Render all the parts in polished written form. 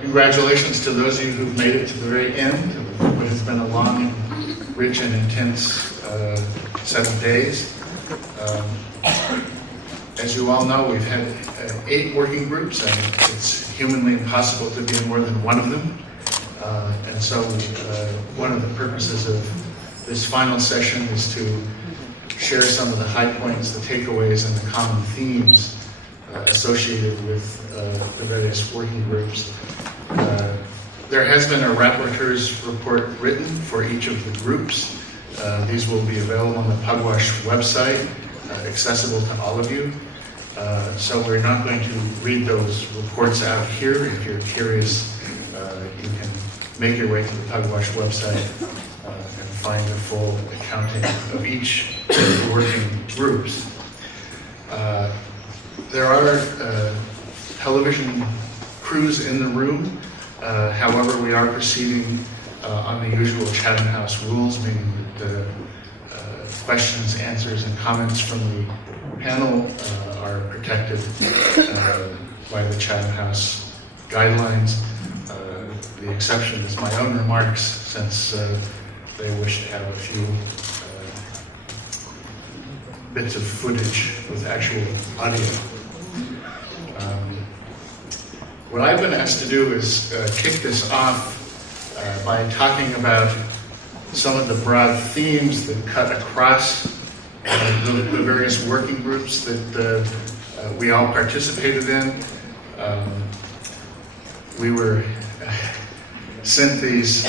Congratulations to those of you who've made it to the very end of what has been a long, rich, and intense 7 days. As you all know, we've had 8 working groups, and it's humanly impossible to be in more than one of them. And so one of the purposes of this final session is to share some of the high points, the takeaways, and the common themes associated with the various working groups. There has been a rapporteur's report written for each of the groups. These will be available on the Pugwash website, accessible to all of you. So we're not going to read those reports out here. If you're curious, you can make your way to the Pugwash website and find a full accounting of each of the working groups. There are television crews in the room. However, we are proceeding on the usual Chatham House rules, meaning that questions, answers, and comments from the panel are protected by the Chatham House guidelines. The exception is my own remarks, since they wish to have a few bits of footage with actual audio. What I've been asked to do is kick this off by talking about some of the broad themes that cut across the various working groups that we all participated in. We were sent these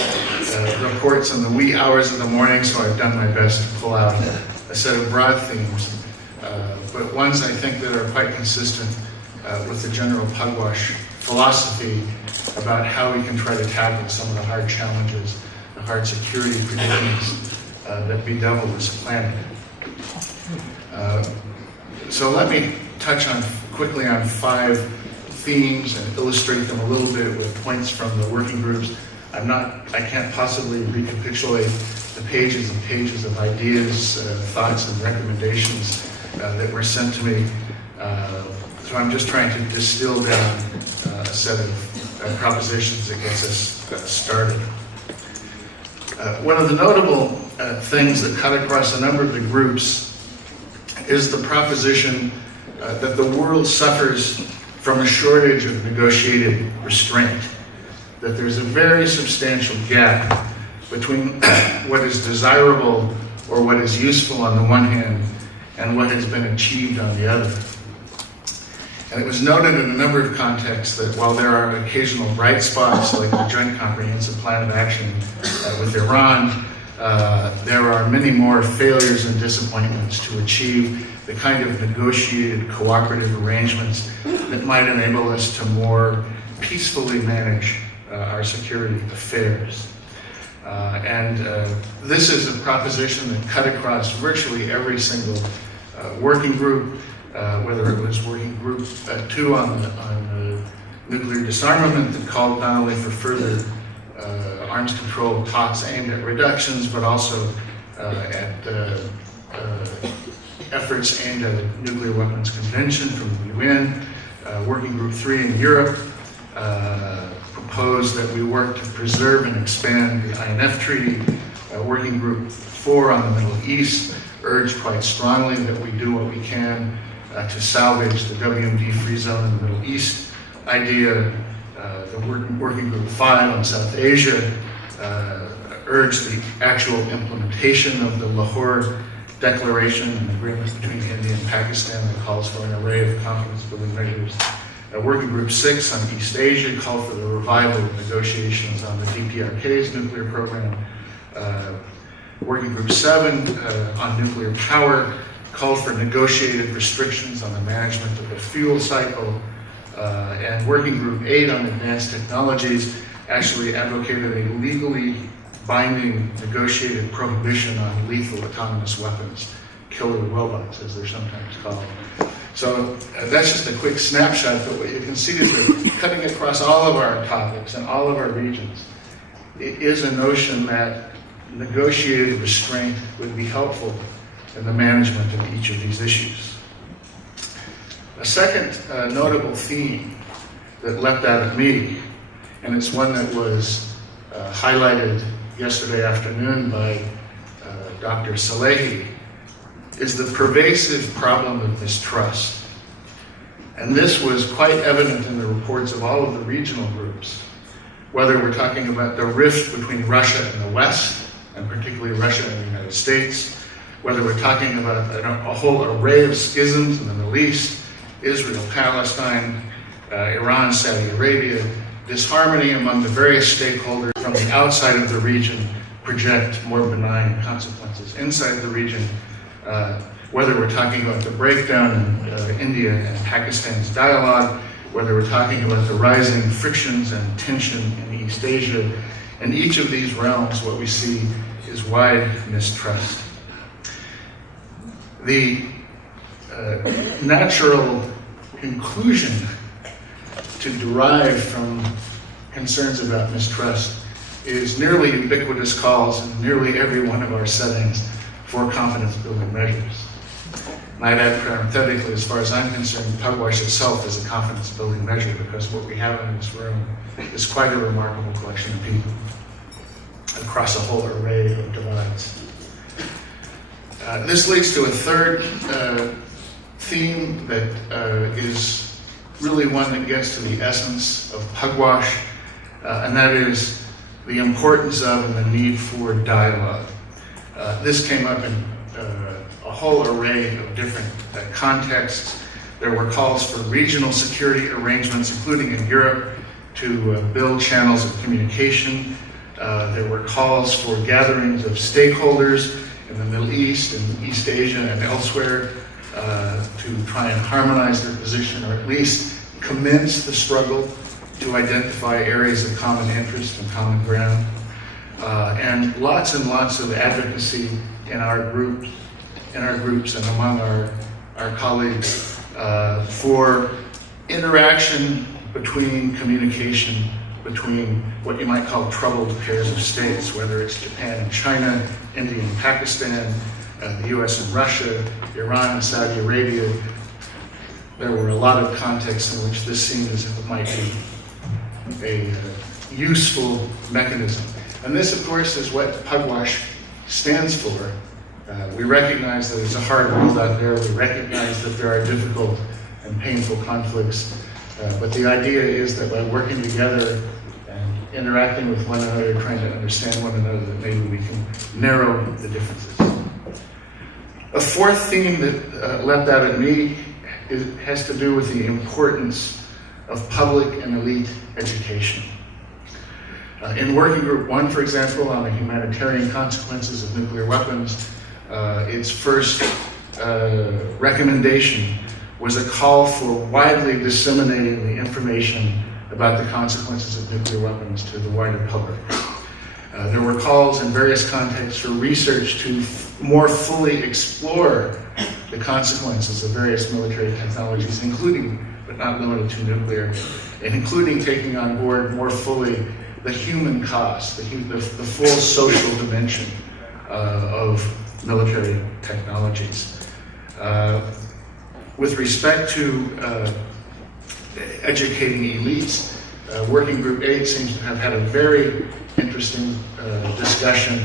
reports in the wee hours of the morning, so I've done my best to pull out a set of broad themes, but ones I think that are quite consistent with the general Pugwash philosophy about how we can try to tackle some of the hard challenges, the hard security predicaments that bedevil this planet. So let me touch quickly on 5 themes and illustrate them a little bit with points from the working groups. I can't possibly recapitulate the pages and pages of ideas, thoughts, and recommendations that were sent to me. So I'm just trying to distill down a set of propositions that gets us started. One of the notable things that cut across a number of the groups is the proposition that the world suffers from a shortage of negotiated restraint, that there's a very substantial gap between what is desirable or what is useful on the one hand and what has been achieved on the other. And it was noted in a number of contexts that while there are occasional bright spots like the Joint Comprehensive Plan of Action with Iran, there are many more failures and disappointments to achieve the kind of negotiated cooperative arrangements that might enable us to more peacefully manage our security affairs. This is a proposition that cut across virtually every single working group, whether it was working group 2 on the nuclear disarmament that called not only for further arms control talks aimed at reductions, but also at efforts aimed at a nuclear weapons convention from the UN. Working group 3 in Europe proposed that we work to preserve and expand the INF Treaty. Working group 4 on the Middle East urged quite strongly that we do what we can to salvage the WMD free zone in the Middle East idea. The working group 5 on South Asia urged the actual implementation of the Lahore Declaration, an agreement between India and Pakistan that calls for an array of confidence-building measures. Working group 6 on East Asia called for the revival of negotiations on the DPRK's nuclear program. Working group 7 on nuclear power called for negotiated restrictions on the management of the fuel cycle. And working group 8 on advanced technologies actually advocated a legally binding negotiated prohibition on lethal autonomous weapons, killer robots as they're sometimes called. So that's just a quick snapshot, but what you can see is that cutting across all of our topics and all of our regions, it is a notion that negotiated restraint would be helpful in the management of each of these issues. A second notable theme that leapt out at me and it's one that was highlighted yesterday afternoon by Dr. Salehi, is the pervasive problem of mistrust. And this was quite evident in the reports of all of the regional groups, whether we're talking about the rift between Russia and the West, and particularly Russia and the United States, whether we're talking about a whole array of schisms in the Middle East, Israel, Palestine, Iran, Saudi Arabia, disharmony among the various stakeholders from the outside of the region project more benign consequences inside the region, whether we're talking about the breakdown in India and Pakistan's dialogue, whether we're talking about the rising frictions and tension in East Asia. In each of these realms, what we see is wide mistrust. The natural conclusion to derive from concerns about mistrust is nearly ubiquitous calls in nearly every one of our settings for confidence-building measures. Might add parenthetically, as far as I'm concerned, Pugwash itself is a confidence-building measure because what we have in this room is quite a remarkable collection of people across a whole array of divides. This leads to a third theme that is really one that gets to the essence of Pugwash, and that is the importance of and the need for dialogue. This came up in a whole array of different contexts. There were calls for regional security arrangements, including in Europe, to build channels of communication. There were calls for gatherings of stakeholders in the Middle East and East Asia and elsewhere to try and harmonize their position, or at least commence the struggle to identify areas of common interest and common ground. And lots of advocacy in our groups and among our colleagues for interaction between communication between what you might call troubled pairs of states, whether it's Japan and China, India and Pakistan, the US and Russia, Iran and Saudi Arabia. There were a lot of contexts in which this seemed as if it might be a useful mechanism. And this, of course, is what Pugwash stands for. We recognize that it's a hard world out there. We recognize that there are difficult and painful conflicts. But the idea is that by working together and interacting with one another, trying to understand one another, that maybe we can narrow the differences. A fourth theme that leapt out at me has to do with the importance of public and elite education. In Working Group 1, for example, on the humanitarian consequences of nuclear weapons, its first recommendation was a call for widely disseminating the information about the consequences of nuclear weapons to the wider public. There were calls in various contexts for research to more fully explore the consequences of various military technologies, including, but not limited to, nuclear, and including taking on board more fully the human cost, the full social dimension of military technologies. With respect to educating elites, Working Group 8 seems to have had a very interesting discussion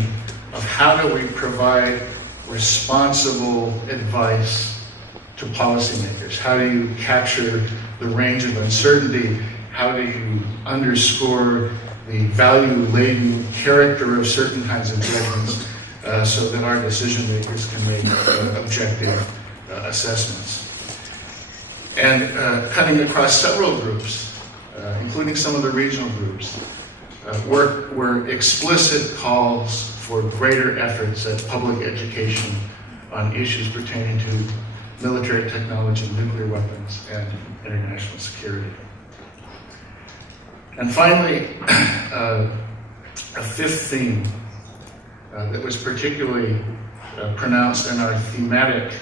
of how do we provide responsible advice to policymakers? How do you capture the range of uncertainty? How do you underscore the value-laden character of certain kinds of judgments so that our decision makers can make objective assessments? And cutting across several groups, including some of the regional groups, were explicit calls for greater efforts at public education on issues pertaining to military technology, nuclear weapons, and international security. And finally, a fifth theme that was particularly pronounced in our thematic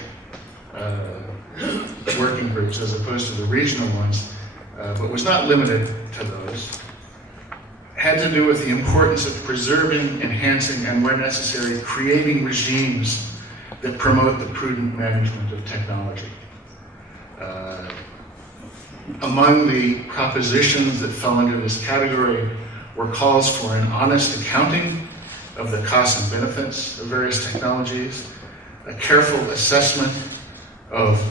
working groups as opposed to the regional ones, but was not limited to those, had to do with the importance of preserving, enhancing, and where necessary, creating regimes that promote the prudent management of technology. Among the propositions that fell under this category were calls for an honest accounting of the costs and benefits of various technologies, a careful assessment of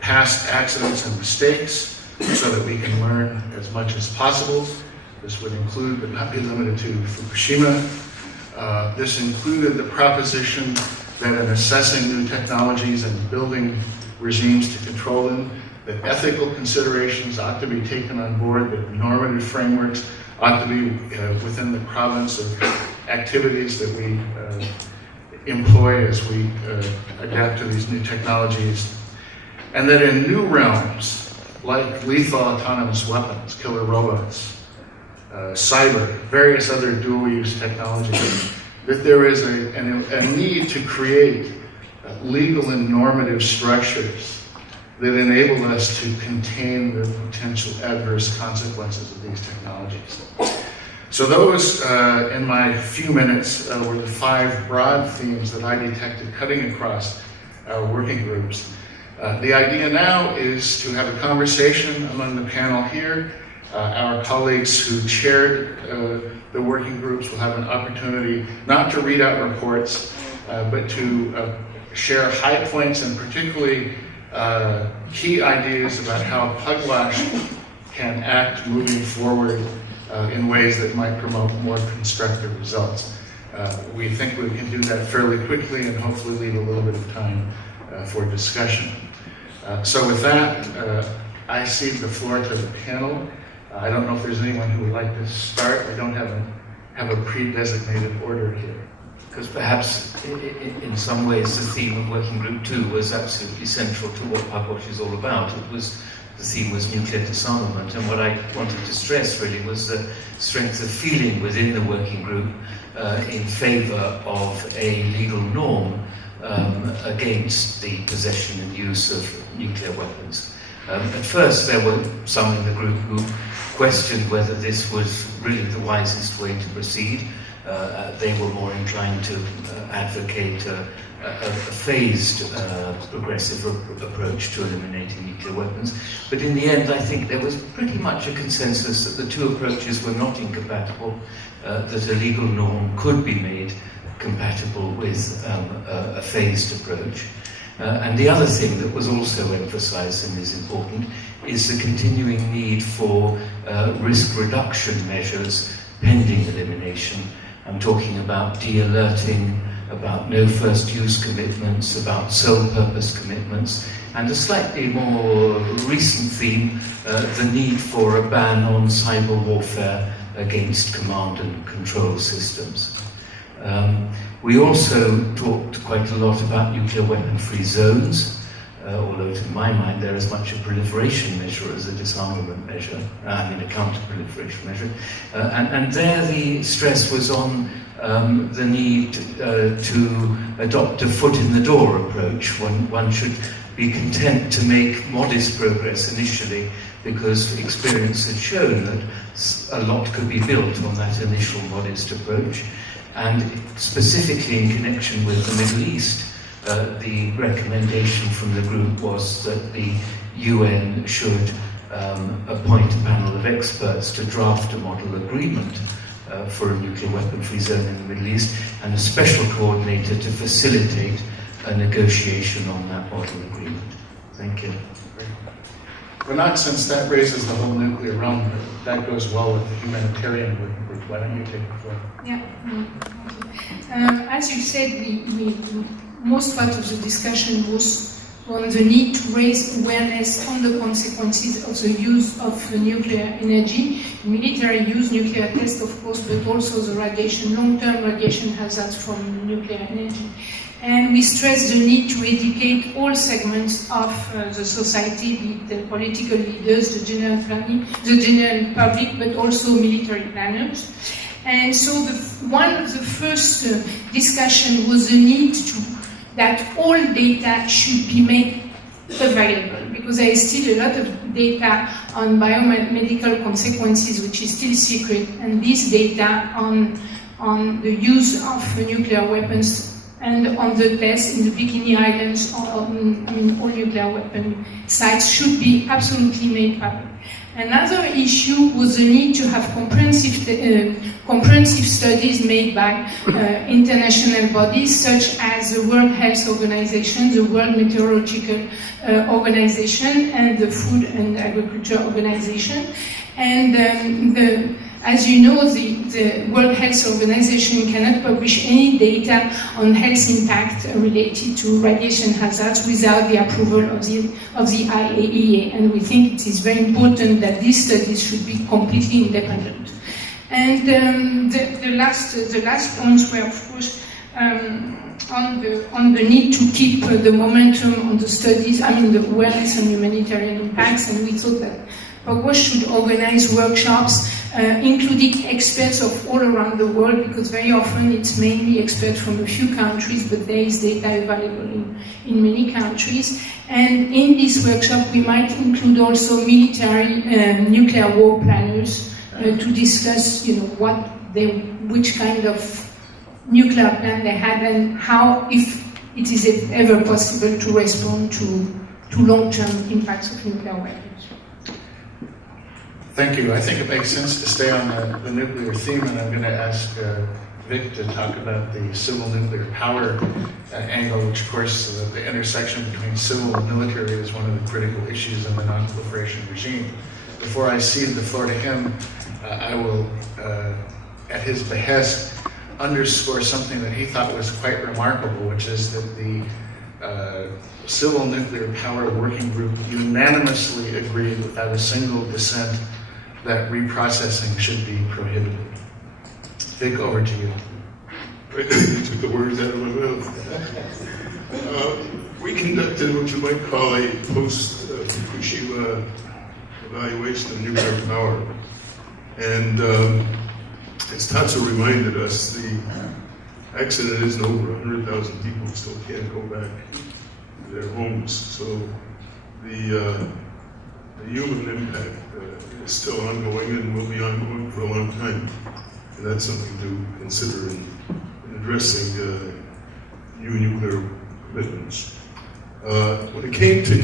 past accidents and mistakes so that we can learn as much as possible. This would include, but not be limited to, Fukushima. This included the proposition that in assessing new technologies and building regimes to control them, that ethical considerations ought to be taken on board, that normative frameworks ought to be within the province of activities that we employ as we adapt to these new technologies. And that in new realms, like lethal autonomous weapons, killer robots, cyber, various other dual-use technologies, that there is a need to create legal and normative structures that enable us to contain the potential adverse consequences of these technologies. So those, in my few minutes, were the 5 broad themes that I detected cutting across our working groups. The idea now is to have a conversation among the panel here. Our colleagues who chaired the working groups will have an opportunity not to read out reports, but to share high points and particularly key ideas about how Pugwash can act moving forward in ways that might promote more constructive results. We think we can do that fairly quickly and hopefully leave a little bit of time for discussion. So with that, I cede the floor to the panel. I don't know if there's anyone who would like to start. We don't have a pre-designated order here. Because perhaps in some ways the theme of Working Group 2 was absolutely central to what Pugwash is all about. The theme was nuclear disarmament, and what I wanted to stress really was the strength of feeling within the working group in favour of a legal norm against the possession and use of nuclear weapons. At first there were some in the group who questioned whether this was really the wisest way to proceed. They were more inclined to advocate a phased, progressive approach to eliminating nuclear weapons. But in the end, I think there was pretty much a consensus that the two approaches were not incompatible, that a legal norm could be made compatible with a phased approach. And the other thing that was also emphasized and is important is the continuing need for risk reduction measures pending elimination. I'm talking about de-alerting, about no first use commitments, about sole purpose commitments, and a slightly more recent theme, the need for a ban on cyber warfare against command and control systems. We also talked quite a lot about nuclear weapon-free zones, although to my mind they're as much a proliferation measure as a disarmament measure, a counter-proliferation measure. And there the stress was on the need to adopt a foot-in-the-door approach. One should be content to make modest progress initially, because experience had shown that a lot could be built on that initial modest approach. And specifically in connection with the Middle East, the recommendation from the group was that the UN should appoint a panel of experts to draft a model agreement for a nuclear weapon-free zone in the Middle East, and a special coordinator to facilitate a negotiation on that model agreement. Thank you. Renat, since that raises the whole nuclear realm, that goes well with the humanitarian working group. Why don't you take the floor? Yeah. As you said, most part of the discussion was on the need to raise awareness on the consequences of the use of nuclear energy, military use, nuclear test, of course, but also the radiation, long-term radiation hazards from nuclear energy. And we stress the need to educate all segments of the society, be it the political leaders, the general public, but also military planners. And so one of the first discussion was the need that all data should be made available, because there is still a lot of data on biomedical consequences which is still secret, and this data on the use of nuclear weapons and on the tests in the Bikini Islands, or all nuclear weapon sites should be absolutely made public. Another issue was the need to have comprehensive studies made by international bodies such as the World Health Organization, the World Meteorological Organization, and the Food and Agriculture Organization. And as you know, the World Health Organization cannot publish any data on health impact related to radiation hazards without the approval of the IAEA. And we think it is very important that these studies should be completely independent. And the last points were, of course, on the need to keep the momentum on the studies, I mean the awareness on humanitarian impacts, and we thought that Pugwash should organize workshops including experts of all around the world, because very often it's mainly experts from a few countries, but there is data available in many countries. And in this workshop we might include also military nuclear war planners to discuss, which kind of nuclear plan they had and how, if it is ever possible, to respond to long-term impacts of nuclear weapons. Thank you. I think it makes sense to stay on the nuclear theme, and I'm going to ask Vic to talk about the civil nuclear power angle, which of course the intersection between civil and military is one of the critical issues in the non-proliferation regime. Before I cede the floor to him, I will, at his behest, underscore something that he thought was quite remarkable, which is that the Civil Nuclear Power Working Group unanimously agreed without a single dissent that reprocessing should be prohibited. Vic, over to you. You took the words out of my mouth. We conducted what you might call a post-Fukushima evaluation of nuclear power. And as Tatsu reminded us, the accident isn't over. 100,000 people still can't go back to their homes. So the human impact is still ongoing and will be ongoing for a long time. And that's something to consider in addressing new nuclear commitments. When it came to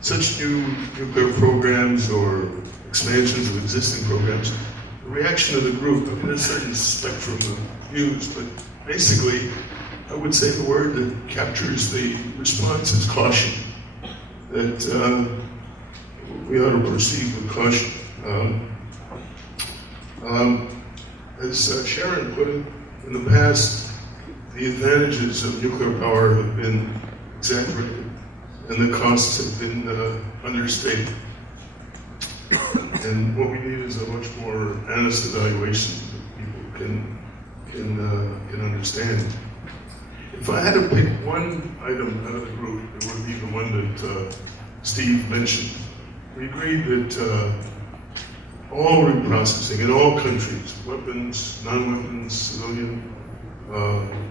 such new nuclear programs or expansions of existing programs, the reaction of the group, I mean, there's a certain spectrum of views, but basically, I would say the word that captures the response is caution. That we ought to proceed with caution. As Sharon put it, in the past, the advantages of nuclear power have been exaggerated, and the costs have been understated. And what we need is a much more honest evaluation that people can understand. If I had to pick one item out of the group, it would be the one that Steve mentioned. We agreed that all reprocessing in all countries, weapons, non-weapons, civilian,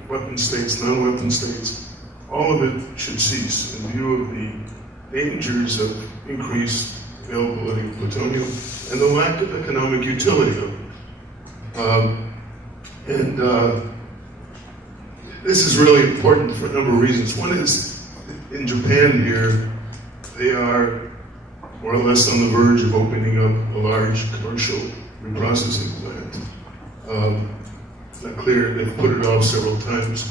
weapon states, non-weapon states, all of it should cease in view of the dangers of increased availability of plutonium and the lack of economic utility of it. This is really important for a number of reasons. One is, in Japan here, they are more or less on the verge of opening up a large commercial reprocessing plant. Not clear, they've put it off several times,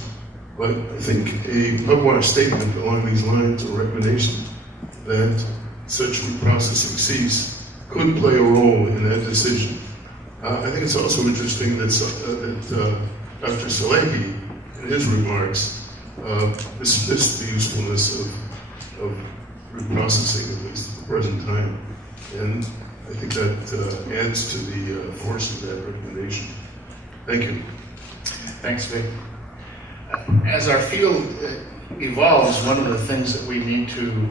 but I think a Pugwash statement along these lines, or recommendation, that such reprocessing cease could play a role in that decision. I think it's also interesting that Dr. Salehi, in his remarks, dismissed the usefulness of reprocessing, at least at the present time. And I think that adds to the force of that recommendation. Thank you. Thanks, Vic. As our field evolves, one of the things that we need to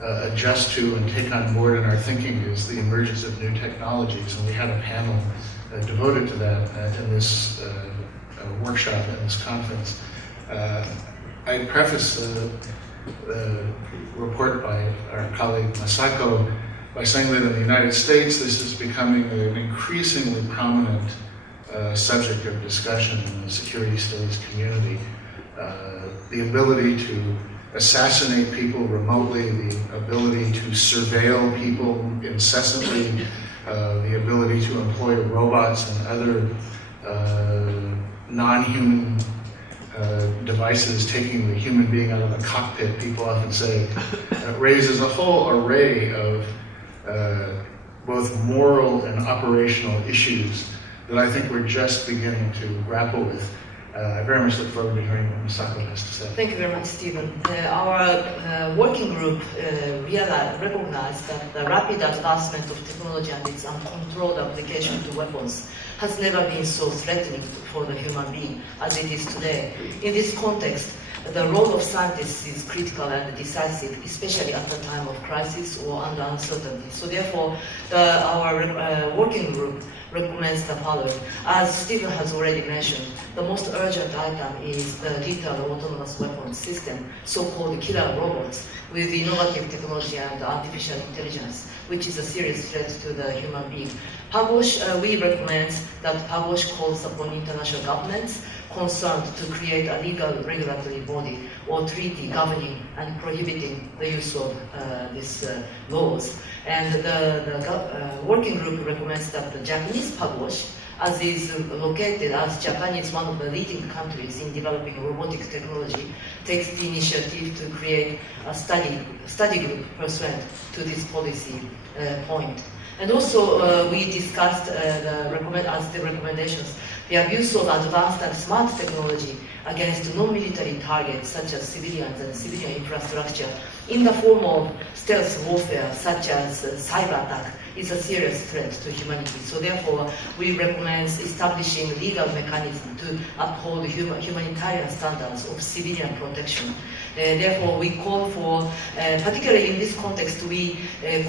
adjust to and take on board in our thinking is the emergence of new technologies. And we had a panel devoted to that in this workshop, in this conference. I preface the report by our colleague Masako by saying that in the United States this is becoming an increasingly prominent subject of discussion in the security studies community. The ability to assassinate people remotely, the ability to surveil people incessantly, the ability to employ robots and other non-human devices taking the human being out of the cockpit, people often say, raises a whole array of both moral and operational issues that I think we're just beginning to grapple with. I very much look forward to hearing what Masako has to say. Thank you very much, Stephen. Our working group recognized that the rapid advancement of technology and its uncontrolled application to weapons has never been so threatening for the human being as it is today. In this context, the role of scientists is critical and decisive, especially at the time of crisis or under uncertainty. So therefore, our working group recommends the following. As Stephen has already mentioned, the most urgent item is the lethal autonomous weapons system, so-called killer robots, with innovative technology and artificial intelligence, which is a serious threat to the human being. Pugwash, we recommend that Pugwash calls upon international governments concerned to create a legal regulatory body or treaty governing and prohibiting the use of these laws. And the working group recommends that the Japanese Pugwash, as is located, as Japan is one of the leading countries in developing robotic technology, takes the initiative to create a study group pursuant to this policy point. And also, we discussed the recommendations, the abuse of advanced and smart technology against non-military targets such as civilians and civilian infrastructure in the form of stealth warfare such as cyber attack is a serious threat to humanity. So therefore, we recommend establishing legal mechanism to uphold humanitarian standards of civilian protection. Therefore, we call for, particularly in this context, we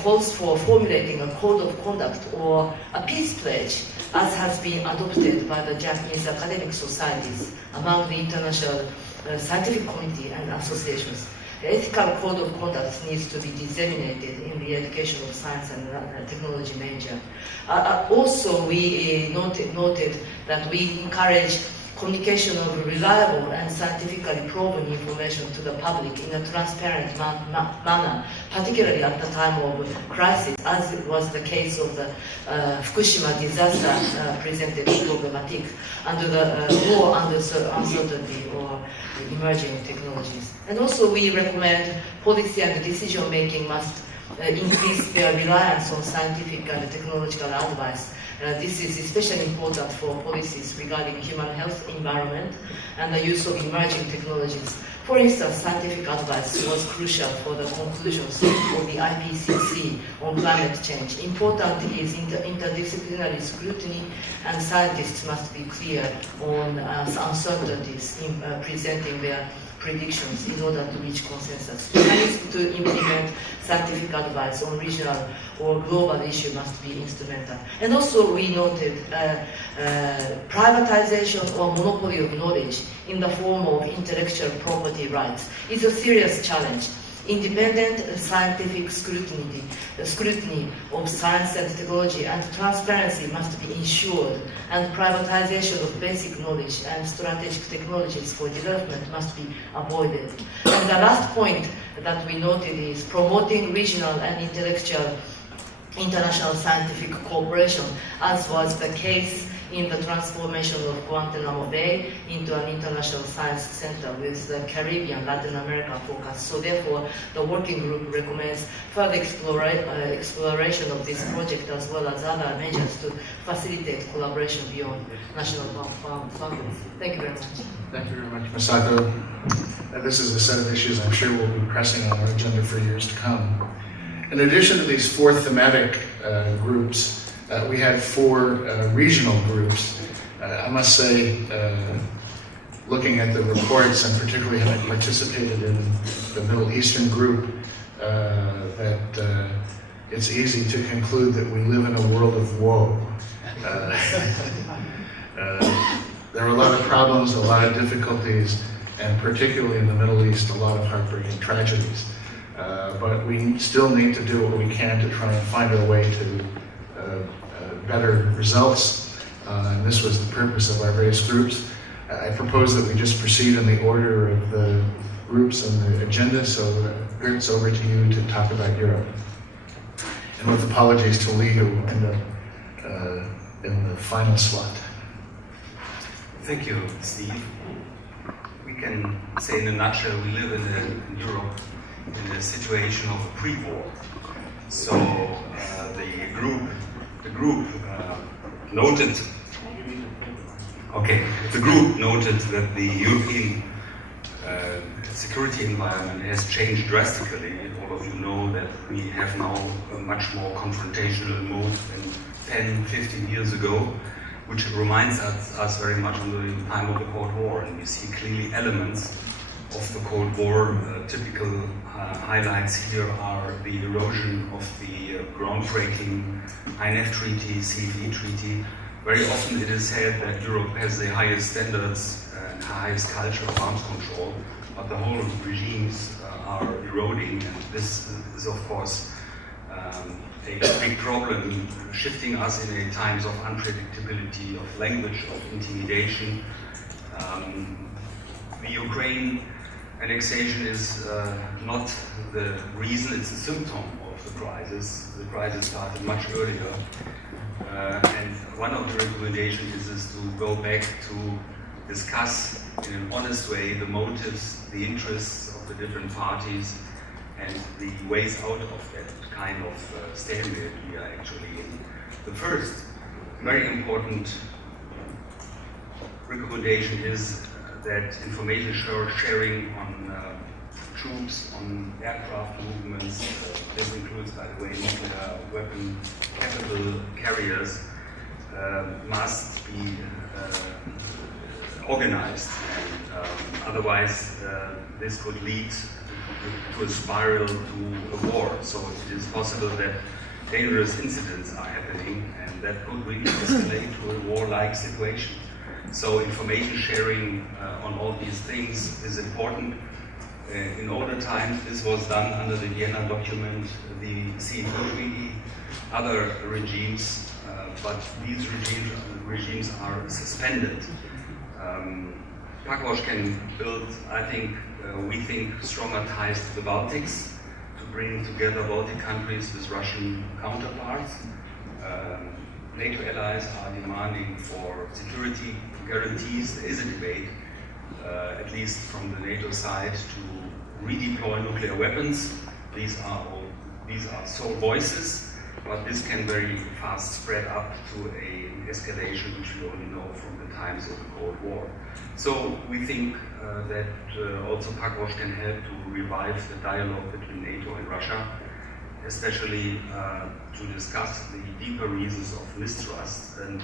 calls for formulating a code of conduct or a peace pledge, as has been adopted by the Japanese academic societies among the international scientific community and associations. The ethical code of conduct needs to be disseminated in the education of science and technology major. Also, we noted that we encourage communication of reliable and scientifically proven information to the public in a transparent manner, particularly at the time of crisis, as it was the case of the Fukushima disaster presented problematic under the war under uncertainty or emerging technologies. And also we recommend policy and decision making must increase their reliance on scientific and technological advice. This is especially important for policies regarding human health, environment, and the use of emerging technologies. For instance, scientific advice was crucial for the conclusions of the IPCC on climate change. Important is interdisciplinary scrutiny, and scientists must be clear on uncertainties in presenting their predictions in order to reach consensus. Mechanisms to implement scientific advice on regional or global issue must be instrumental. And also we noted privatization or monopoly of knowledge in the form of intellectual property rights is a serious challenge. Independent scientific scrutiny of science and technology and transparency must be ensured, and privatization of basic knowledge and strategic technologies for development must be avoided. And the last point that we noted is promoting regional and international scientific cooperation, as was the case in the transformation of Guantanamo Bay into an international science center with the Caribbean, Latin America focus. So therefore, the working group recommends further exploration of this project as well as other measures to facilitate collaboration beyond national boundaries. Thank you very much. Thank you very much, Masako. This is a set of issues I'm sure we'll be pressing on our agenda for years to come. In addition to these four thematic groups, we had four regional groups. I must say, looking at the reports, and particularly having participated in the Middle Eastern group, that it's easy to conclude that we live in a world of woe. There are a lot of problems, a lot of difficulties, and particularly in the Middle East, a lot of heartbreaking tragedies. But we still need to do what we can to try and find our way to better results, and this was the purpose of our various groups. I propose that we just proceed in the order of the groups and the agenda, so Gertz, over to you to talk about Europe. And with apologies to Lee, who ended up in the final slot. Thank you, Steve. We can say in a nutshell, we live in Europe in a situation of a pre-war. So the group noted that the European security environment has changed drastically. All of you know that we have now a much more confrontational mode than 10, 15 years ago, which reminds us very much of the time of the Cold War. And we see clearly elements of the Cold War. Typical highlights here are the erosion of the groundbreaking INF Treaty, CFE Treaty. Very often it is said that Europe has the highest standards and highest culture of arms control, but the whole regimes are eroding, and this is of course a big problem, shifting us in times of unpredictability, of language, of intimidation. The Ukraine annexation is not the reason, it's a symptom of the crisis. The crisis started much earlier. And one of the recommendations is to go back to discuss in an honest way the motives, the interests of the different parties, and the ways out of that kind of stalemate we are actually in. The first very important recommendation is that information sharing on troops, on aircraft movements, this includes, by the way, nuclear weapon capital carriers, must be organized. And, otherwise, this could lead to a spiral to a war. So it is possible that dangerous incidents are happening, and that could really escalate to a warlike situation. So information sharing on all these things is important. In older times, this was done under the Vienna document, the CFE Treaty, other regimes, but these regimes are suspended. Pugwash can build, I think, we think, stronger ties to the Baltics, to bring together Baltic countries with Russian counterparts. NATO allies are demanding for security guarantees. There is a debate, at least from the NATO side, to redeploy nuclear weapons. These are sole voices, but this can very fast spread up to an escalation which we only know from the times of the Cold War. So we think that also Pugwash can help to revive the dialogue between NATO and Russia, especially to discuss the deeper reasons of mistrust, and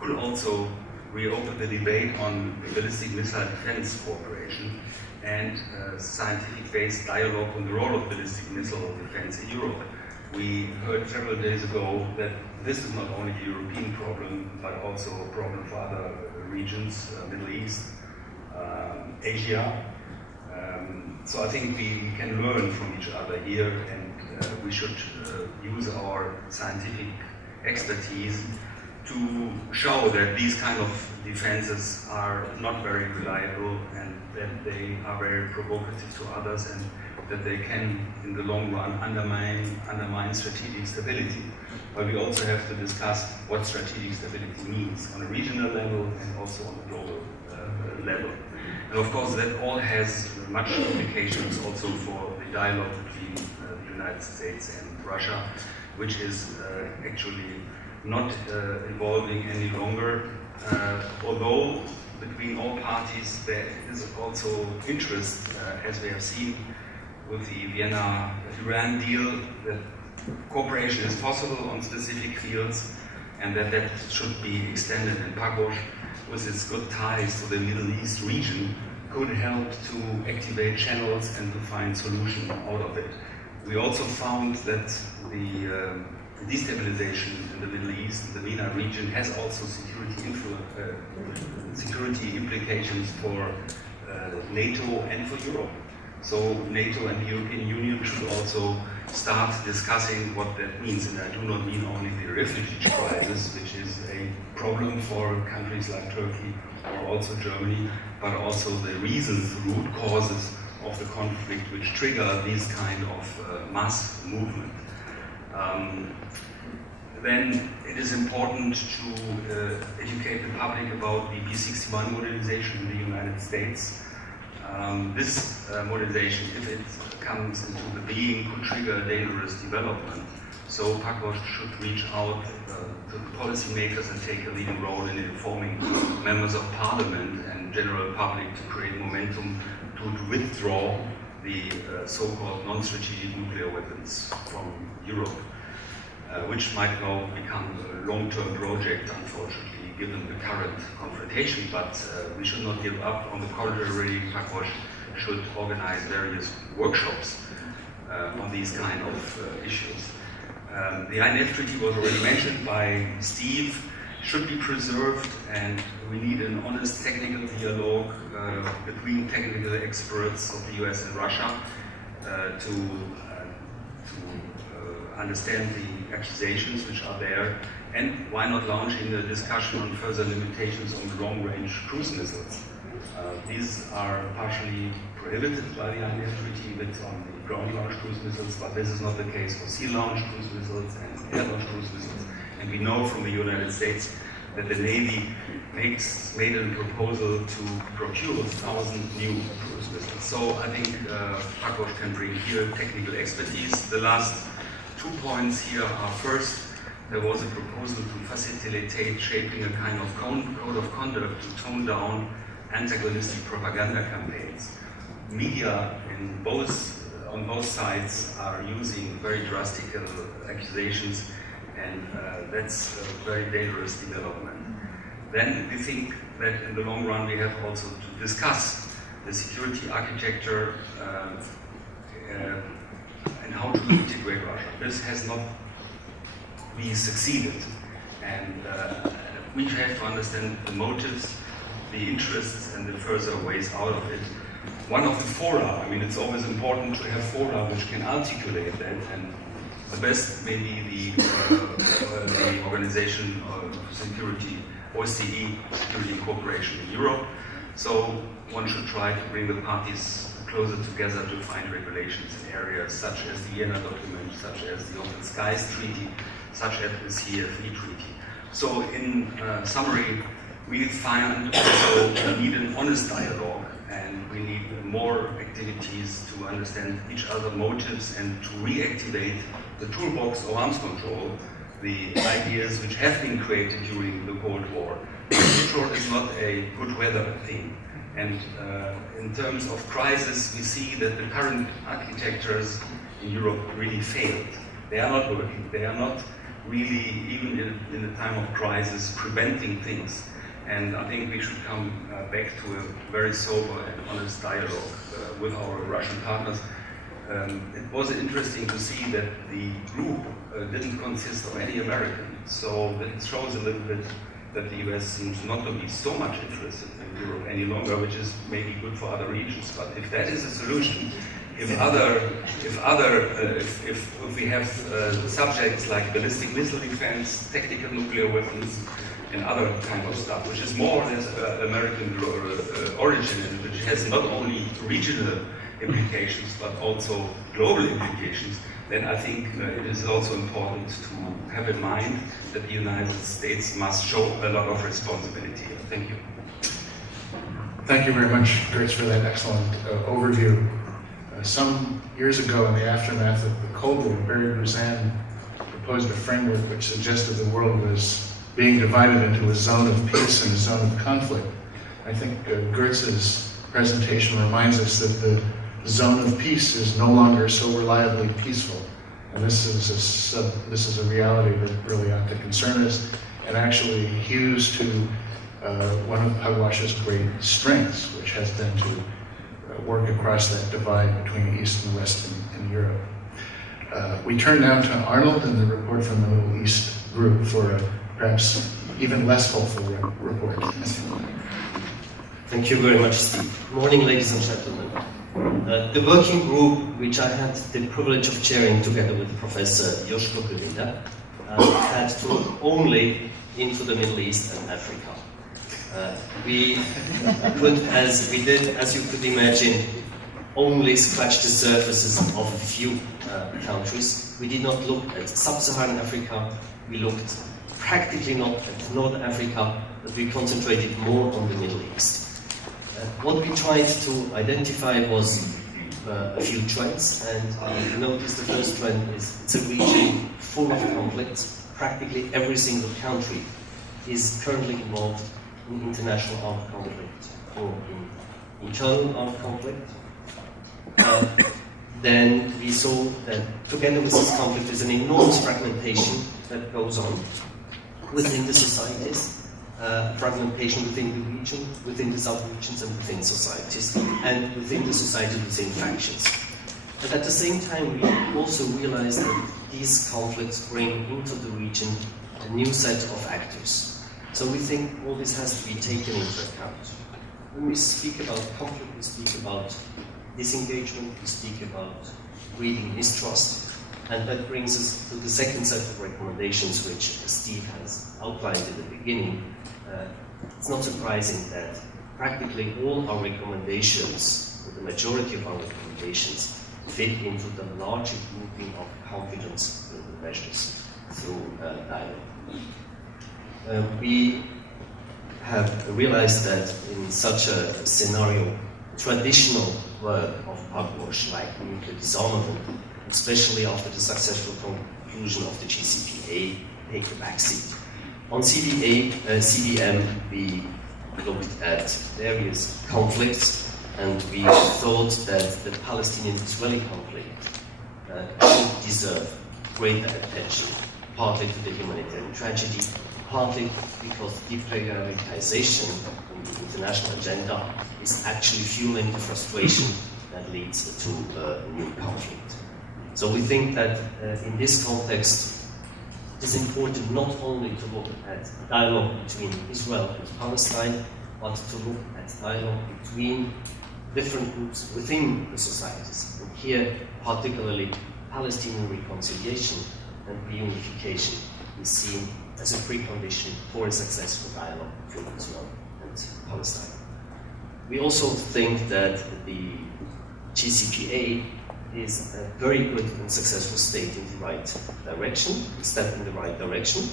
could also reopen the debate on ballistic missile defense cooperation and scientific-based dialogue on the role of ballistic missile defense in Europe. We heard several days ago that this is not only a European problem, but also a problem for other regions, Middle East, Asia. So I think we can learn from each other here, and we should use our scientific expertise to show that these kind of defenses are not very reliable, and that they are very provocative to others, and that they can, in the long run, undermine strategic stability. But we also have to discuss what strategic stability means on a regional level and also on a global level. And of course, that all has much implications also for the dialogue between the United States and Russia, which is actually not evolving any longer, although between all parties there is also interest, as we have seen with the Vienna-Iran deal, that cooperation is possible on specific fields, and that should be extended. And Pugwash, with its good ties to the Middle East region, could help to activate channels and to find solutions out of it. We also found that the destabilization in the Middle East, the MENA region, has also security implications for NATO and for Europe. So NATO and the European Union should also start discussing what that means. And I do not mean only the refugee crisis, which is a problem for countries like Turkey or also Germany, but also the reasons, the root causes of the conflict which trigger these kind of mass movement. Then it is important to educate the public about the B-61 modernization in the United States. This modernization, if it comes into the being, could trigger dangerous development. So Pugwash should reach out to the policymakers and take a leading role in informing members of parliament and general public to create momentum to withdraw the so-called non-strategic nuclear weapons from Europe, which might now become a long-term project, unfortunately, given the current confrontation. But we should not give up. On the contrary, Pugwash should organize various workshops on these kind of issues. The INF Treaty was already mentioned by Steve, should be preserved, and we need an honest technical dialogue between technical experts of the US and Russia to understand the accusations which are there, and why not launching a discussion on further limitations on long-range cruise missiles. These are partially prohibited by the INF Treaty with on the ground-launched cruise missiles, but this is not the case for sea-launched cruise missiles and air-launched cruise missiles. And we know from the United States that the Navy made a proposal to procure 1,000 new cruise missiles. So I think Pugwash can bring here technical expertise. The last 2 points here are: first, there was a proposal to facilitate shaping a kind of code of conduct to tone down antagonistic propaganda campaigns. Media on both sides are using very drastic accusations, and that's a very dangerous development. Then we think that in the long run we have also to discuss the security architecture and how to integrate Russia. This has not really succeeded, and we have to understand the motives, the interests, and the further ways out of it. One of the fora, I mean, it's always important to have fora which can articulate that, and the best may be the Organization of Security, OSCE, Security Cooperation in Europe. So one should try to bring the parties closer together to find regulations in areas such as the Vienna document, such as the Open Skies Treaty, such as the CFE Treaty. So in summary, we find also we need an honest dialogue, and we need more activities to understand each other's motives and to reactivate the toolbox of arms control, the ideas which have been created during the Cold War. Neutral is not a good weather thing. And in terms of crisis, we see that the current architectures in Europe really failed. They are not working. They are not really, even in the time of crisis, preventing things. And I think we should come back to a very sober and honest dialogue with our Russian partners. It was interesting to see that the group didn't consist of any Americans. So that shows a little bit that the US seems not to be so much interested in Europe any longer, which is maybe good for other regions. But if that is a solution, if we have subjects like ballistic missile defense, technical nuclear weapons, and other kind of stuff, which is more or less American origin, and which has not only regional implications but also global implications, then I think it is also important to have in mind that the United States must show a lot of responsibility. Thank you. Thank you very much, Gertz, for that excellent overview. Some years ago, in the aftermath of the Cold War, Barry Buzan proposed a framework which suggested the world was being divided into a zone of peace and a zone of conflict. I think Gertz's presentation reminds us that the zone of peace is no longer so reliably peaceful. And this is a reality that really ought to concern us, and actually hews to one of Pugwash's great strengths, which has been to work across that divide between East and West in Europe. We turn now to Arnold and the report from the Middle East group for a perhaps even less hopeful report. Thank you very much, Steve. Good morning, ladies and gentlemen. The working group, which I had the privilege of chairing together with Professor Josko Kulida, had to look only into the Middle East and Africa. We could, as you could imagine, only scratched the surfaces of a few countries. We did not look at sub-Saharan Africa, we looked practically not at North Africa, but we concentrated more on the Middle East. What we tried to identify was a few trends, and you notice the first trend is it's a region full of conflicts. Practically every single country is currently involved in international armed conflict or in internal armed conflict. Then we saw that together with this conflict there's an enormous fragmentation that goes on within the societies, fragmentation within the region, within the sub-regions and within societies, and within the society within factions. But at the same time we also realized that these conflicts bring into the region a new set of actors. So we think all this has to be taken into account. When we speak about conflict, we speak about disengagement, we speak about breeding mistrust, and that brings us to the second set of recommendations which Steve has outlined in the beginning. It's not surprising that practically all our recommendations, or the majority of our recommendations, fit into the larger grouping of confidence building measures through dialogue. We have realized that in such a scenario, traditional work of Pugwash, like nuclear disarmament, especially after the successful conclusion of the GCPA, take a backseat. On CDM, we looked at various conflicts, and we thought that the Palestinian-Israeli conflict should deserve greater attention, partly to the humanitarian tragedy, partly because deprioritization in the international agenda is actually fueling the frustration that leads to a new conflict. So we think that in this context, it is important not only to look at dialogue between Israel and Palestine, but to look at dialogue between different groups within the societies. And here, particularly, Palestinian reconciliation and reunification is seen as a precondition for a successful dialogue between Israel and Palestine. We also think that the GCPA is a very good and successful step in the right direction,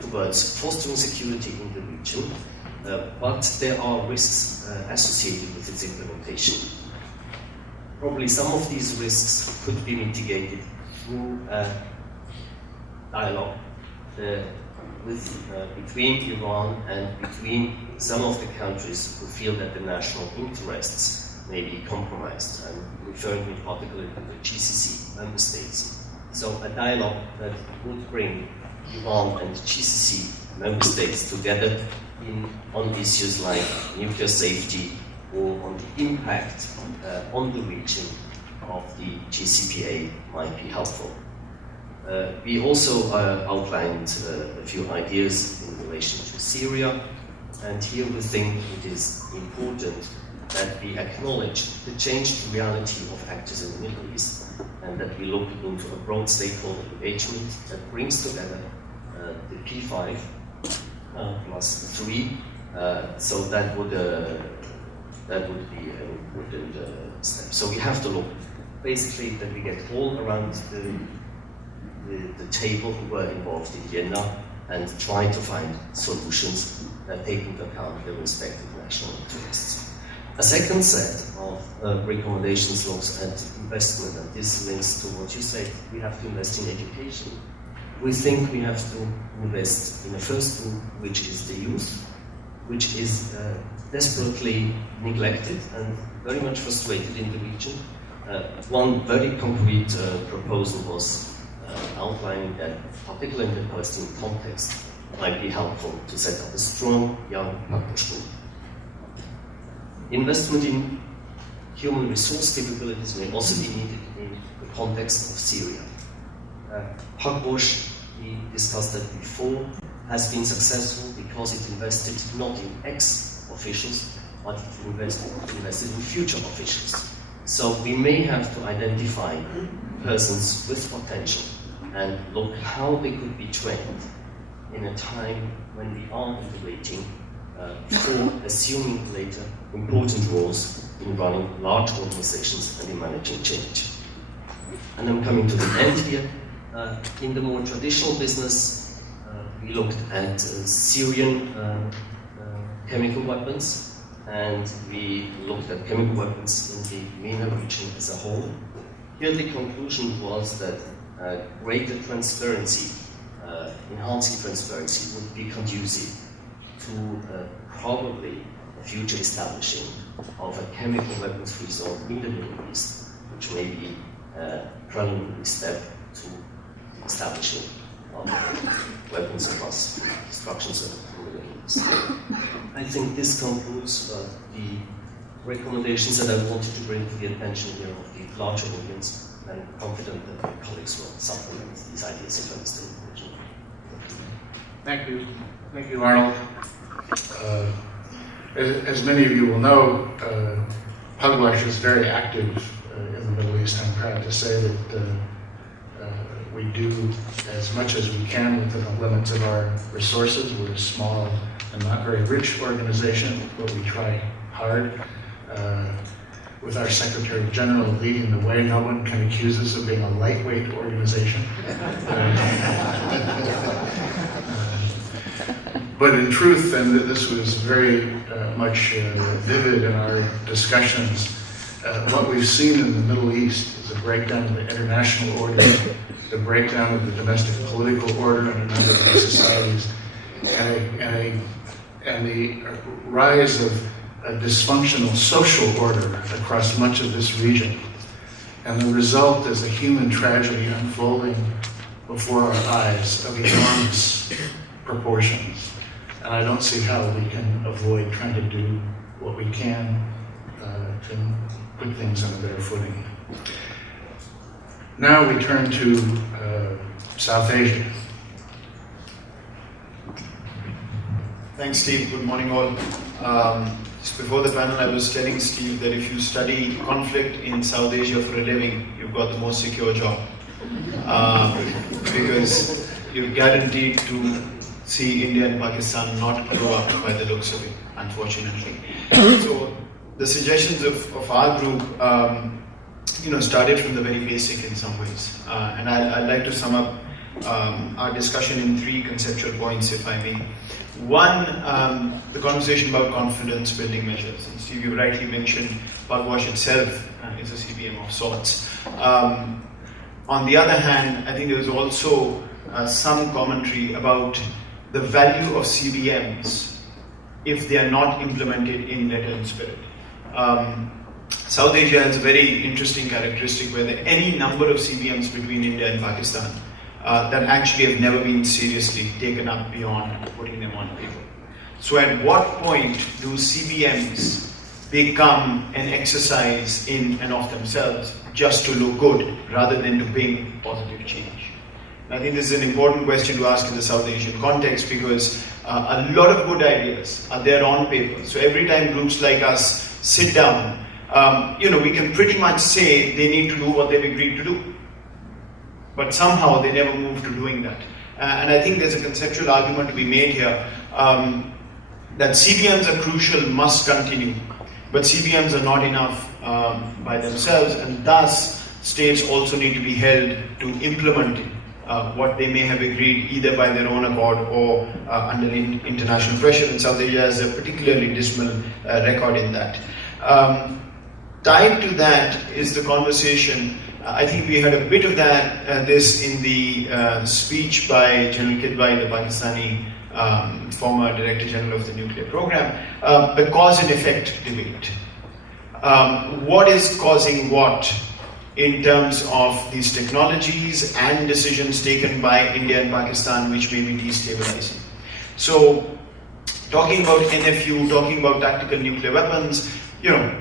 towards fostering security in the region, but there are risks associated with its implementation. Probably some of these risks could be mitigated through dialogue between Iran and between some of the countries who feel that the national interests may be compromised. I'm referring in particular to the GCC member states. So a dialogue that would bring Iran and GCC member states together on issues like nuclear safety or on the impact on the region of the GCPA might be helpful. We also outlined a few ideas in relation to Syria, and here we think it is important that we acknowledge the changed reality of actors in the Middle East, and that we look into a broad stakeholder engagement that brings together the P5 plus 3, so that would be an important step. So we have to look basically that we get all around the table who were involved in Vienna and try to find solutions that take into account their respective national interests. A second set of recommendations looks at investment, and this links to what you said. We have to invest in education. We think we have to invest in the first group, which is the youth, which is desperately neglected and very much frustrated in the region. One very concrete proposal was outlining that, particularly in the Palestinian context, it might be helpful to set up a strong young Pugwash group. Investment in human resource capabilities may also be needed in the context of Syria. Pugwash, we discussed that before, has been successful because it invested not in ex-officials, but it invested in future officials. So we may have to identify persons with potential and look how they could be trained in a time when we are integrating before assuming later important roles in running large organizations and in managing change. And I'm coming to the end here. In the more traditional business, we looked at Syrian chemical weapons, and we looked at chemical weapons in the MENA region as a whole. Here the conclusion was that greater transparency, enhancing transparency, would be conducive to probably a future establishing of a chemical weapons-free zone in the Middle East, which may be a preliminary step to establishing weapons of mass destruction zone in the Middle East. I think this concludes the recommendations that I wanted to bring to the attention here of the larger audience. I'm confident that my colleagues will supplement these ideas if I'm still original. Thank you. Thank you, Arnold. As many of you will know, Pugwash is very active in the Middle East. I'm proud to say that we do as much as we can within the limits of our resources. We're a small and not very rich organization, but we try hard. With our Secretary General leading the way, no one can accuse us of being a lightweight organization. But in truth, and this was very much vivid in our discussions, what we've seen in the Middle East is a breakdown of the international order, the breakdown of the domestic political order in a number of our societies, and the rise of a dysfunctional social order across much of this region. And the result is a human tragedy unfolding before our eyes of enormous proportions. And I don't see how we can avoid trying to do what we can to put things on a better footing. Now we turn to South Asia. Thanks, Steve. Good morning, all. Just before the panel, I was telling Steve that if you study conflict in South Asia for a living, you've got the most secure job. Because you're guaranteed to see India and Pakistan not grow up by the looks of it, unfortunately. So the suggestions of our group, started from the very basic in some ways. And I'd like to sum up our discussion in 3 conceptual points, if I may. One, the conversation about confidence building measures. And Steve, you rightly mentioned Pugwash itself is a CBM of sorts. On the other hand, I think there was also some commentary about the value of CBMs if they are not implemented in letter and spirit. South Asia has a very interesting characteristic where there are any number of CBMs between India and Pakistan that actually have never been seriously taken up beyond putting them on paper. So at what point do CBMs become an exercise in and of themselves just to look good rather than to bring positive change? I think this is an important question to ask in the South Asian context because a lot of good ideas are there on paper. So every time groups like us sit down, we can pretty much say they need to do what they've agreed to do. But somehow they never move to doing that. And I think there's a conceptual argument to be made here that CBMs are crucial, must continue. But CBMs are not enough by themselves, and thus states also need to be held to implementing what they may have agreed either by their own accord or under international pressure. And South Asia has a particularly dismal record in that. Tied to that is the conversation. I think we had a bit of this in the speech by General Kidwai, the Pakistani former Director General of the Nuclear Program, the cause and effect debate. What is causing what in terms of these technologies and decisions taken by India and Pakistan which may be destabilizing? So, talking about NFU, talking about tactical nuclear weapons,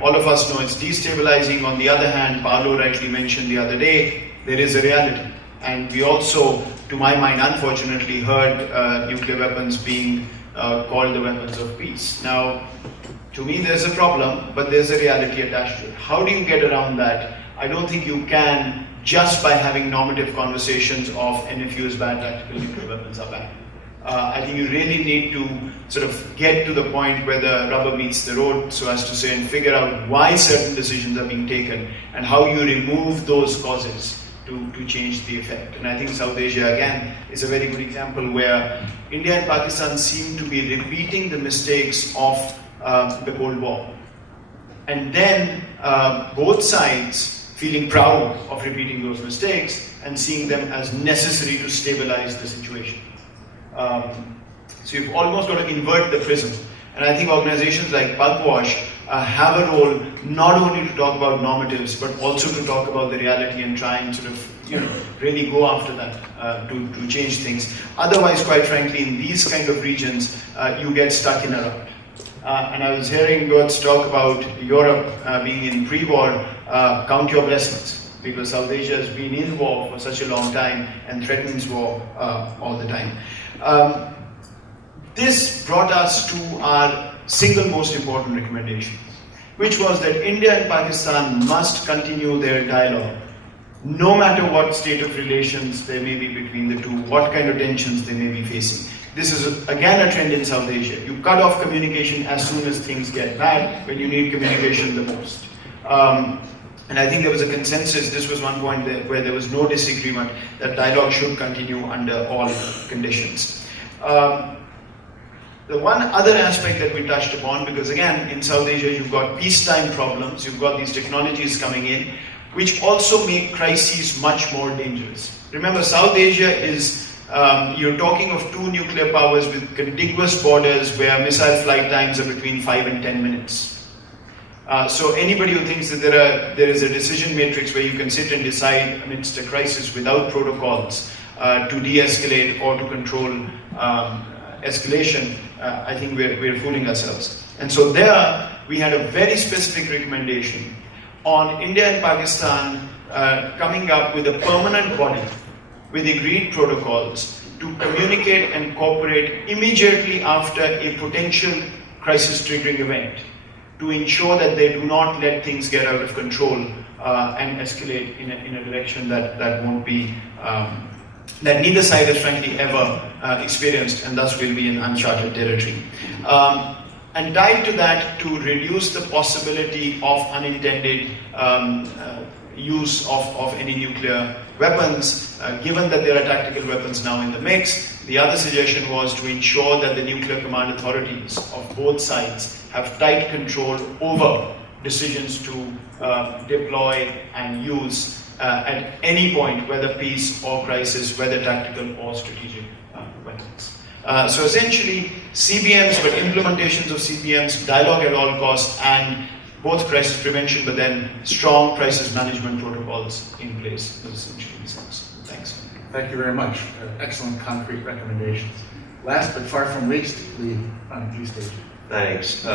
all of us know it's destabilizing. On the other hand, Paolo rightly mentioned the other day, there is a reality. And we also, to my mind, unfortunately, heard nuclear weapons being called the weapons of peace. Now, to me, there's a problem, but there's a reality attached to it. How do you get around that? I don't think you can just by having normative conversations of NFUs bad, tactical nuclear weapons are bad. I think you really need to sort of get to the point where the rubber meets the road, so as to say, and figure out why certain decisions are being taken and how you remove those causes to change the effect. And I think South Asia, again, is a very good example where India and Pakistan seem to be repeating the mistakes of the Cold War. And then both sides feeling proud of repeating those mistakes and seeing them as necessary to stabilize the situation. So you've almost got to invert the prism. And I think organizations like Pugwash have a role not only to talk about normatives, but also to talk about the reality and try and sort of, really go after that to change things. Otherwise, quite frankly, in these kind of regions, you get stuck in a rut. And I was hearing Götz talk about Europe being in pre-war. Count your blessings, because South Asia has been in war for such a long time and threatens war all the time. This brought us to our single most important recommendation, which was that India and Pakistan must continue their dialogue, no matter what state of relations there may be between the two, what kind of tensions they may be facing. This is, again, a trend in South Asia. You cut off communication as soon as things get bad, when you need communication the most. And I think there was a consensus, this was one point where there was no disagreement, that dialogue should continue under all conditions. The one other aspect that we touched upon, because again, in South Asia you've got peacetime problems, you've got these technologies coming in, which also make crises much more dangerous. Remember, South Asia is, you're talking of two nuclear powers with contiguous borders where missile flight times are between 5 and 10 minutes. So anybody who thinks that there is a decision matrix where you can sit and decide amidst a crisis without protocols to de-escalate or to control escalation, I think we're fooling ourselves. And so there, we had a very specific recommendation on India and Pakistan coming up with a permanent body with agreed protocols to communicate and cooperate immediately after a potential crisis-triggering event, to ensure that they do not let things get out of control and escalate in a direction that won't be, that neither side has frankly ever experienced, and thus will be in uncharted territory. And tied to that, to reduce the possibility of unintended use of any nuclear weapons, given that there are tactical weapons now in the mix. The other suggestion was to ensure that the nuclear command authorities of both sides have tight control over decisions to deploy and use at any point, whether peace or crisis, whether tactical or strategic weapons. So essentially, CBMs, but implementations of CBMs, dialogue at all costs, and both crisis prevention, but then strong crisis management protocols in place. Those essentially the sense. Thanks. Thank you very much. Excellent concrete recommendations. Last but far from least, Lee, please state. Thanks.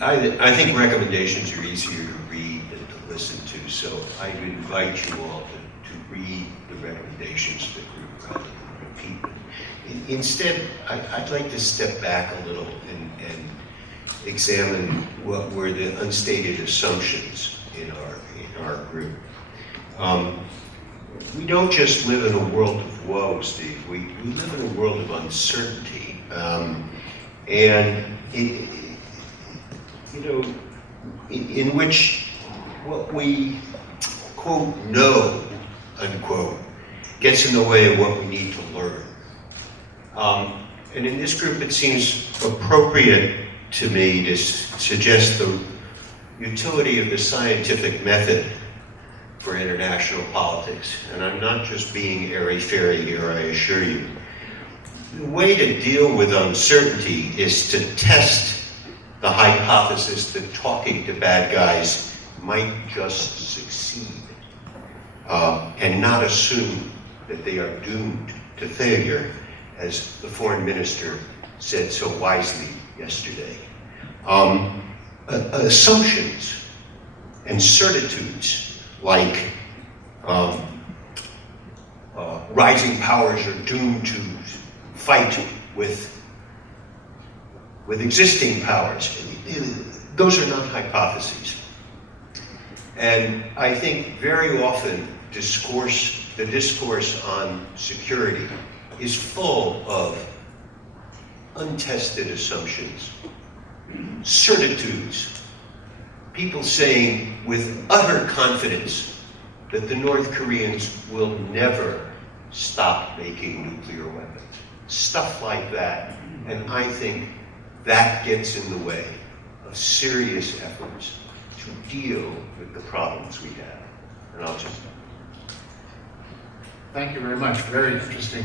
I think recommendations are easier to read than to listen to, so I would invite you all to read the recommendations of the group rather than repeat them. Instead, I'd like to step back a little and examine what were the unstated assumptions in our group. We don't just live in a world of woe, Steve. We live in a world of uncertainty, and in which what we quote know unquote gets in the way of what we need to learn. And in this group, it seems appropriate to me to suggest the utility of the scientific method for international politics. And I'm not just being airy-fairy here, I assure you. The way to deal with uncertainty is to test the hypothesis that talking to bad guys might just succeed, and not assume that they are doomed to failure, as the foreign minister said so wisely yesterday. Assumptions and certitudes like rising powers are doomed to fight with existing powers. Those are not hypotheses. And I think very often the discourse on security is full of untested assumptions, certitudes, people saying with utter confidence that the North Koreans will never stop making nuclear weapons. Stuff like that. And I think that gets in the way of serious efforts to deal with the problems we have. And I'll just... Thank you very much. Very interesting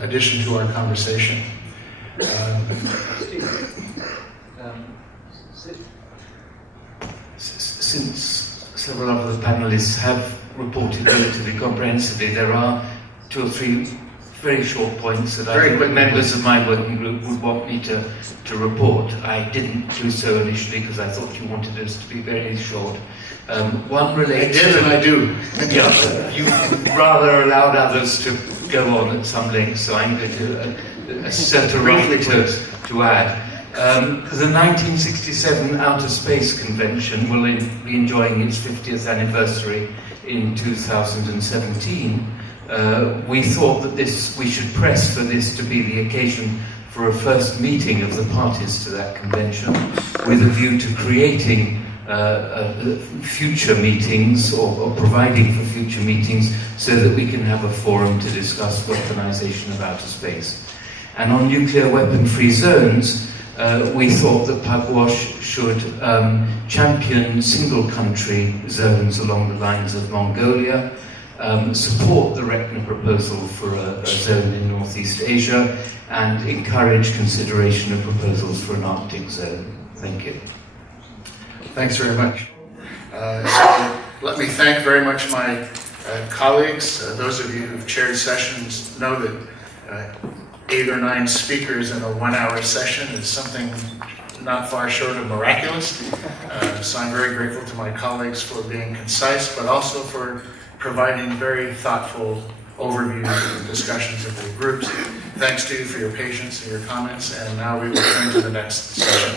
addition to our conversation. Since several of the panelists have reported relatively comprehensively, there are 2 or 3 very short points that I think members of my working group would want me to report. I didn't do so initially because I thought you wanted us to be very short. One relates I did and I do. Yeah, you rather allowed others to go on at some length, so I'm going to assert a right to add. The 1967 Outer Space Convention will be enjoying its 50th anniversary in 2017. We thought that we should press for this to be the occasion for a first meeting of the parties to that convention, with a view to creating future meetings or providing for future meetings so that we can have a forum to discuss weaponization of outer space. And on nuclear weapon-free zones, we thought that Pugwash should champion single-country zones along the lines of Mongolia, support the RECNA proposal for a zone in Northeast Asia, and encourage consideration of proposals for an Arctic zone. Thank you. Thanks very much. So let me thank very much my colleagues. Those of you who've chaired sessions know that 8 or 9 speakers in a 1-hour session is something not far short of miraculous. So I'm very grateful to my colleagues for being concise, but also for providing very thoughtful overviews and discussions of the groups. Thanks to you for your patience and your comments, and now we will turn to the next session.